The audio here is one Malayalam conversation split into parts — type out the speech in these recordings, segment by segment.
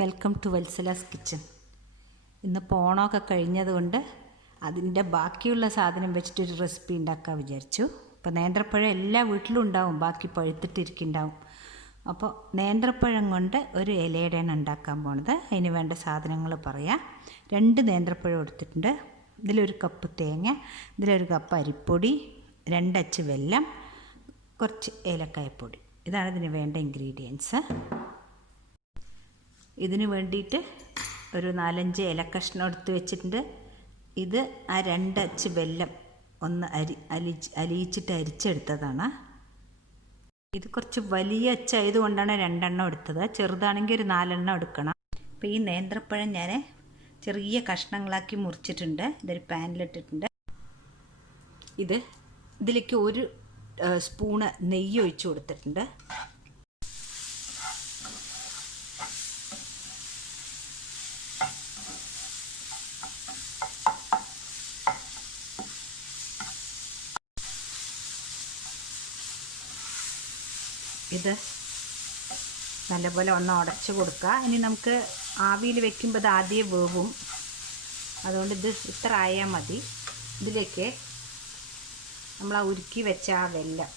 Welcome to Valsala's kitchen. ഇന്ന് ഓണമൊക്കെ കഴിഞ്ഞതുകൊണ്ട് അതിൻ്റെ ബാക്കിയുള്ള സാധനം വെച്ചിട്ടൊരു റെസിപ്പി ഉണ്ടാക്കാൻ വിചാരിച്ചു. അപ്പോൾ നേന്ത്രപ്പഴം എല്ലാ വീട്ടിലും ഉണ്ടാവും, ബാക്കി പഴുത്തിട്ടിരിക്കുന്നുണ്ടാവും. അപ്പോൾ നേന്ത്രപ്പഴം കൊണ്ട് ഒരു ഇലയുടെയാണ് ഉണ്ടാക്കാൻ പോണത്. അതിന് വേണ്ട സാധനങ്ങൾ പറയാം. 2 നേന്ത്രപ്പഴം എടുത്തിട്ടുണ്ട്. ഇതിലൊരു കപ്പ് തേങ്ങ, ഇതിലൊരു കപ്പ് അരിപ്പൊടി, 2 അച്ച് വെല്ലം, കുറച്ച് ഏലക്കായപ്പൊടി. ഇതാണ് ഇതിന് വേണ്ട ഇൻഗ്രീഡിയൻസ്. ഇതിന് വേണ്ടിയിട്ട് ഒരു 4-5 ഇലക്കഷ്ണം എടുത്ത് വെച്ചിട്ടുണ്ട്. ഇത് ആ 2 അച്ച് വെല്ലം ഒന്ന് അലിയിച്ചിട്ട് അരിച്ചെടുത്തതാണ്. ഇത് കുറച്ച് വലിയ അച്ചായതുകൊണ്ടാണ് 2 എണ്ണം എടുത്തത്. ചെറുതാണെങ്കിൽ ഒരു 4 എണ്ണം എടുക്കണം. അപ്പോൾ ഈ നേന്ത്രപ്പഴം ഞാൻ ചെറിയ കഷ്ണങ്ങളാക്കി മുറിച്ചിട്ടുണ്ട്. ഇതൊരു പാനിലിട്ടിട്ടുണ്ട്. ഇതിലേക്ക് 1 സ്പൂണ് നെയ്യ് ഒഴിച്ചു കൊടുത്തിട്ടുണ്ട്. ഇത് നല്ലപോലെ ഒന്ന് ഉടച്ച് കൊടുക്കുക. ഇനി നമുക്ക് ആവിയിൽ വെക്കുമ്പോൾ ഇത് ആദ്യം വേവും, അതുകൊണ്ട് ഇത് ഇത്ര ആയാൽ മതി. ഇതിലേക്ക് നമ്മൾ ആ ഉരുക്കി വെച്ച ആ വെല്ലം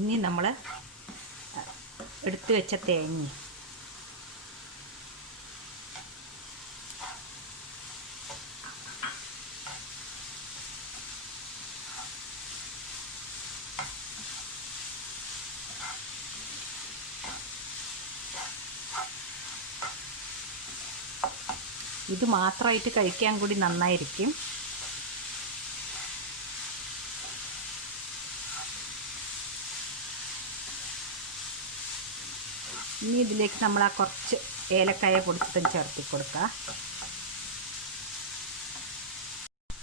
ഇനി നമ്മൾ എടുത്തു വെച്ച തേങ്ങ ഇത് മാത്രമായിട്ട് കഴിക്കാൻ കൂടി നന്നായിരിക്കും. ഇനി ഇതിലേക്ക് നമ്മൾ ആ കുറച്ച് ഏലക്കായ പൊടിച്ചിട്ടും ചേർത്തി കൊടുക്കുക.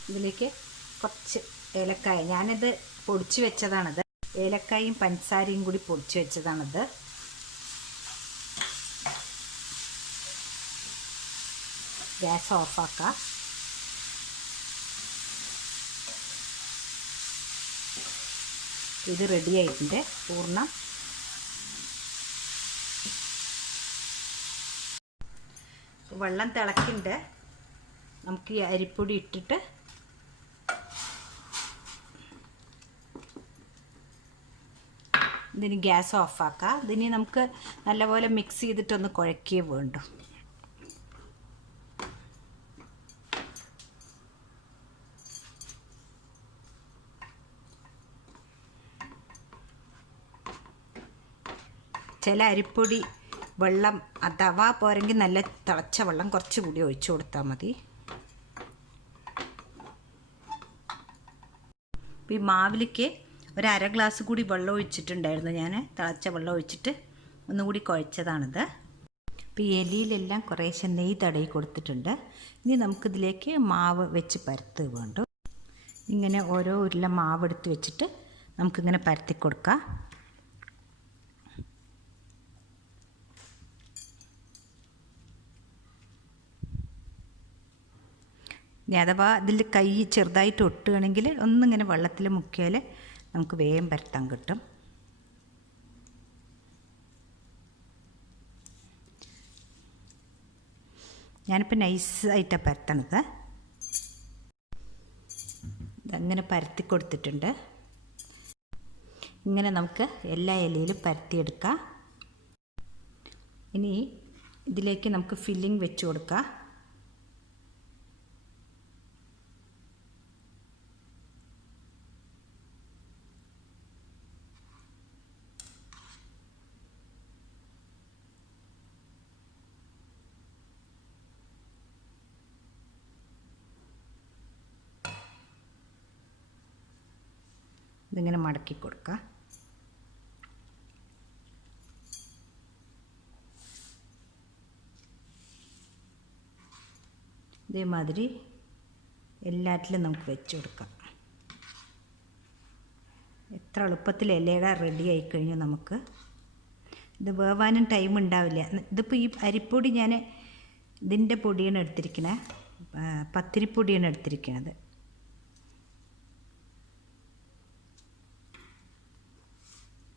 ഇതിലേക്ക് കുറച്ച് ഏലക്കായ, ഞാനിത് പൊടിച്ച് വെച്ചതാണിത്. ഏലക്കായും പഞ്ചസാരയും കൂടി പൊടിച്ച് വെച്ചതാണിത്. ഗ്യാസ് ഓഫാക്കുക. ഇത് റെഡി ആയിട്ടുണ്ട് പൂർണ്ണം. വെള്ളം തിളക്കുന്നുണ്ട്. നമുക്ക് ഈ അരിപ്പൊടി ഇട്ടിട്ട് ഇതിന് ഗ്യാസ് ഓഫാക്കാം. ഇതിന് നമുക്ക് നല്ലപോലെ മിക്സ് ചെയ്തിട്ടൊന്ന് കുഴക്കുകയേ വേണ്ടു. ചില അരിപ്പൊടി വെള്ളം അഥവാ പോരെങ്കിൽ നല്ല തിളച്ച വെള്ളം കുറച്ചുകൂടി ഒഴിച്ചു കൊടുത്താൽ മതി. ഈ മാവിലേക്ക് ഒരു 1/2 ഗ്ലാസ് കൂടി വെള്ളം ഒഴിച്ചിട്ടുണ്ടായിരുന്നു. ഞാൻ തിളച്ച വെള്ളം ഒഴിച്ചിട്ട് ഒന്നുകൂടി കുഴച്ചതാണിത്. അപ്പോൾ ഈ ഇലയിലെല്ലാം കുറേശ്ശെ നെയ്യ് തടയി കൊടുത്തിട്ടുണ്ട്. ഇനി നമുക്കിതിലേക്ക് മാവ് വെച്ച് പരത്ത് വേണ്ടു. ഇങ്ങനെ ഓരോ ഉരുള മാവ് എടുത്ത് വെച്ചിട്ട് നമുക്കിങ്ങനെ പരത്തി കൊടുക്കാം. ഇനി അഥവാ ഇതിൽ കൈ ചെറുതായിട്ട് ഒട്ടുകയാണെങ്കിൽ ഒന്നിങ്ങനെ വെള്ളത്തിൽ മുക്കിയാൽ നമുക്ക് വേഗം പരത്താൻ കിട്ടും. ഞാനിപ്പോൾ നൈസായിട്ടാണ് പരത്തണത്. ഇതങ്ങനെ പരത്തി കൊടുത്തിട്ടുണ്ട്. ഇങ്ങനെ നമുക്ക് എല്ലാ ഇലയിലും പരത്തിയെടുക്കാം. ഇനി ഇതിലേക്ക് നമുക്ക് ഫില്ലിംഗ് വെച്ച് കൊടുക്കാം. ഇതിങ്ങനെ മടക്കി കൊടുക്കുക. ഇതേമാതിരി എല്ലാറ്റിലും നമുക്ക് വെച്ച് കൊടുക്കാം. എത്ര എളുപ്പത്തിൽ ഇലയുടെ റെഡി ആയിക്കഴിഞ്ഞു. നമുക്ക് ഇത് വേവാനും ടൈം ഉണ്ടാവില്ല. ഇതിപ്പോൾ ഈ അരിപ്പൊടി ഞാൻ ഇതിൻ്റെ പൊടിയാണ് എടുത്തിരിക്കുന്നത്, പത്തിരിപ്പൊടിയാണ് എടുത്തിരിക്കുന്നത്.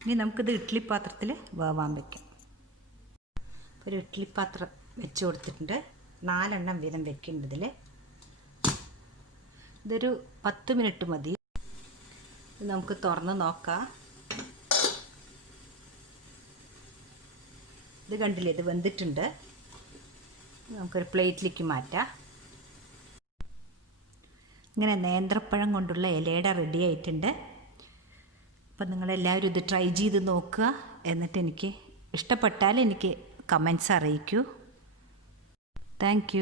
ഇനി നമുക്കിത് ഇഡ്ഡലി പാത്രത്തിൽ വേവാൻ വയ്ക്കാം. ഒരു ഇഡ്ഡലി പാത്രം വെച്ച് കൊടുത്തിട്ടുണ്ട്. 4 എണ്ണം വീതം വെക്കേണ്ടതിൽ. ഇതൊരു 10 മിനിറ്റ് മതി. ഇത് നമുക്ക് തുറന്ന് നോക്കാം. ഇത് കണ്ടില്ലേ, ഇത് വെന്തിട്ടുണ്ട്. നമുക്കൊരു പ്ലേറ്റിലേക്ക് മാറ്റാം. ഇങ്ങനെ നേന്ത്രപ്പഴം കൊണ്ടുള്ള ഇലയുടെ റെഡി ആയിട്ടുണ്ട്. അപ്പം നിങ്ങളെല്ലാവരും ഇത് ട്രൈ ചെയ്ത് നോക്കുക. എന്നിട്ട് എനിക്ക് ഇഷ്ടപ്പെട്ടാൽ എനിക്ക് കമൻസ് അറിയിക്കൂ. Thank you.